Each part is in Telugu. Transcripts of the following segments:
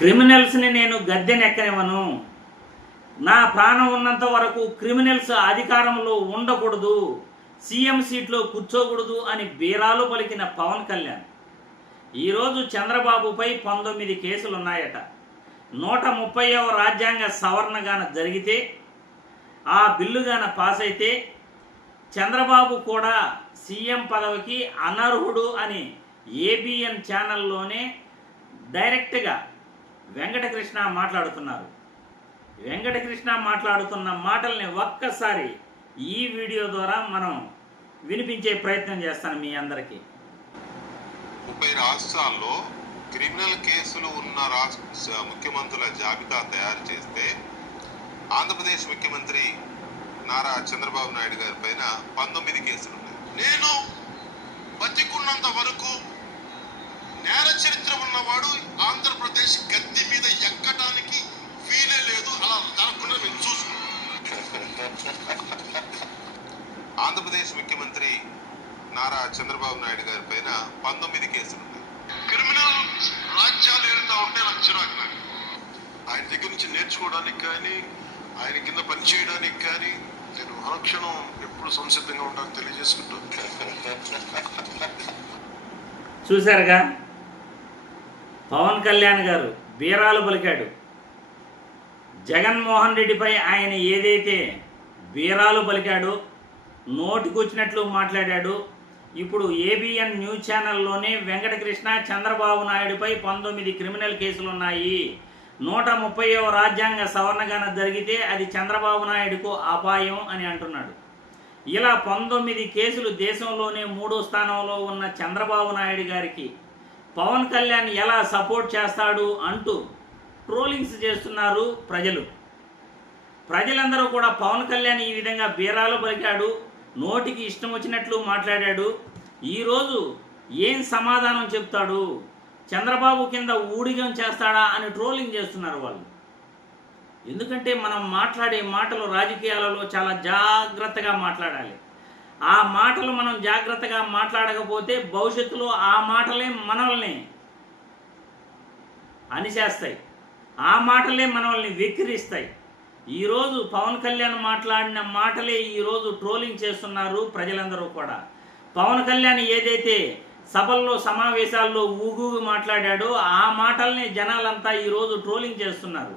క్రిమినల్స్ని నేను గద్దెనెక్కనివ్వను. నా ప్రాణం ఉన్నంత వరకు క్రిమినల్స్ అధికారంలో ఉండకూడదు, సీఎం సీట్లో కూర్చోకూడదు అని బీరాలు పలికిన పవన్ కళ్యాణ్ ఈరోజు చంద్రబాబుపై 19 కేసులు ఉన్నాయట. 130వ రాజ్యాంగ సవరణగాన జరిగితే, ఆ బిల్లుగాన పాస్ అయితే చంద్రబాబు కూడా సీఎం పదవికి అనర్హుడు అని ఏబిఎన్ ఛానల్లోనే డైరెక్ట్గా వెంకటకృష్ణ మాట్లాడుతున్నారు. వెంకటకృష్ణ మాట్లాడుతున్న మాటల్ని ఒక్కసారి ఈ వీడియో ద్వారా మనం వినిపించే ప్రయత్నం చేస్తాను మీ అందరికీ. 30 రాష్ట్రాల్లో క్రిమినల్ కేసులు ఉన్న ముఖ్యమంత్రుల జాబితా తయారు చేస్తే ఆంధ్రప్రదేశ్ ముఖ్యమంత్రి నారా చంద్రబాబు నాయుడు గారి పైన 19 కేసులు ఉన్నాయి. నేను బతికున్నంత వరకు నేర చరిత్ర ఉన్నవాడు ఆంధ్రప్రదేశ్ గద్దె మీద ఎక్కడానికి వీలే లేదు. అలా జరగకుండా మేము చూసుకున్నాం. ఆంధ్రప్రదేశ్ ముఖ్యమంత్రి నారా చంద్రబాబు నాయుడు గారి పైన 19 కేసులు ఉన్నాయి. క్రిమినల్ రాజ్యాలు ఏదైనా ఉంటే నాకు చిరాకు. నాకు ఆయన దగ్గర నుంచి నేర్చుకోవడానికి కానీ ఆయన కింద పనిచేయడానికి కానీ నేను అనుక్షణం ఎప్పుడు సంసిద్ధంగా ఉంటాను తెలియజేసుకుంటాను. చూశారుగా, పవన్ కళ్యాణ్ గారు బీరాలు పలికాడు. జగన్మోహన్ రెడ్డిపై ఆయన ఏదైతే బీరాలు పలికాడో, నోటికొచ్చినట్లు మాట్లాడాడు. ఇప్పుడు ఏబిఎన్ న్యూస్ ఛానల్లోనే వెంకటకృష్ణ చంద్రబాబు నాయుడుపై 19 క్రిమినల్ కేసులు ఉన్నాయి, 130వ రాజ్యాంగ సవరణగాన జరిగితే అది చంద్రబాబు నాయుడుకు అపాయం అని అంటున్నాడు. ఇలా 19 కేసులు దేశంలోనే 3వ స్థానంలో ఉన్న చంద్రబాబు నాయుడు గారికి పవన్ కళ్యాణ్ ఎలా సపోర్ట్ చేస్తాడు అంటూ ట్రోలింగ్స్ చేస్తున్నారు ప్రజలు. ప్రజలందరూ కూడా పవన్ కళ్యాణ్ ఈ విధంగా బీరాలు పలికాడు, నోటికి ఇష్టం వచ్చినట్లు మాట్లాడాడు, ఈరోజు ఏం సమాధానం చెప్తాడు, చంద్రబాబు కింద ఊడిగం చేస్తాడా అని ట్రోలింగ్ చేస్తున్నారు వాళ్ళు. ఎందుకంటే మనం మాట్లాడే మాటలు రాజకీయాలలో చాలా జాగ్రత్తగా మాట్లాడాలి. ఆ మాటలు మనం జాగ్రత్తగా మాట్లాడకపోతే భవిష్యత్తులో ఆ మాటలే మనల్ని అణిచేస్తాయి, ఆ మాటలే మనల్ని వెక్కిరిస్తాయి. ఈరోజు పవన్ కళ్యాణ్ మాట్లాడిన మాటలే ఈరోజు ట్రోలింగ్ చేస్తున్నారు ప్రజలందరూ కూడా. పవన్ కళ్యాణ్ ఏదైతే సభల్లో సమావేశాల్లో ఊగూగి మాట్లాడాడో ఆ మాటల్ని జనాలంతా ఈరోజు ట్రోలింగ్ చేస్తున్నారు.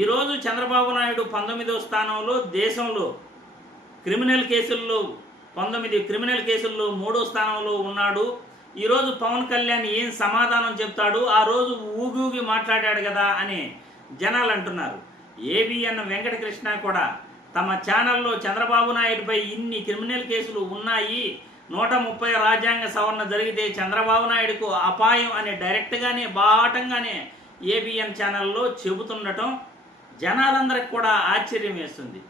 ఈరోజు చంద్రబాబు నాయుడు 19వ స్థానంలో, దేశంలో క్రిమినల్ కేసుల్లో 19 క్రిమినల్ కేసుల్లో 3వ స్థానంలో ఉన్నాడు. ఈరోజు పవన్ కళ్యాణ్ ఏం సమాధానం చెప్తాడు, ఆ రోజు ఊగూగి మాట్లాడాడు కదా అని జనాలు అంటున్నారు. ఏబిఎన్ వెంకటకృష్ణ కూడా తమ ఛానల్లో చంద్రబాబు నాయుడుపై ఇన్ని క్రిమినల్ కేసులు ఉన్నాయి, 130 రాజ్యాంగ సవరణ జరిగితే చంద్రబాబు నాయుడుకు అపాయం అని డైరెక్ట్గానే బాటంగానే ఏబిఎన్ ఛానల్లో చెబుతుండటం జనాలందరికి కూడా ఆశ్చర్యం వేస్తుంది.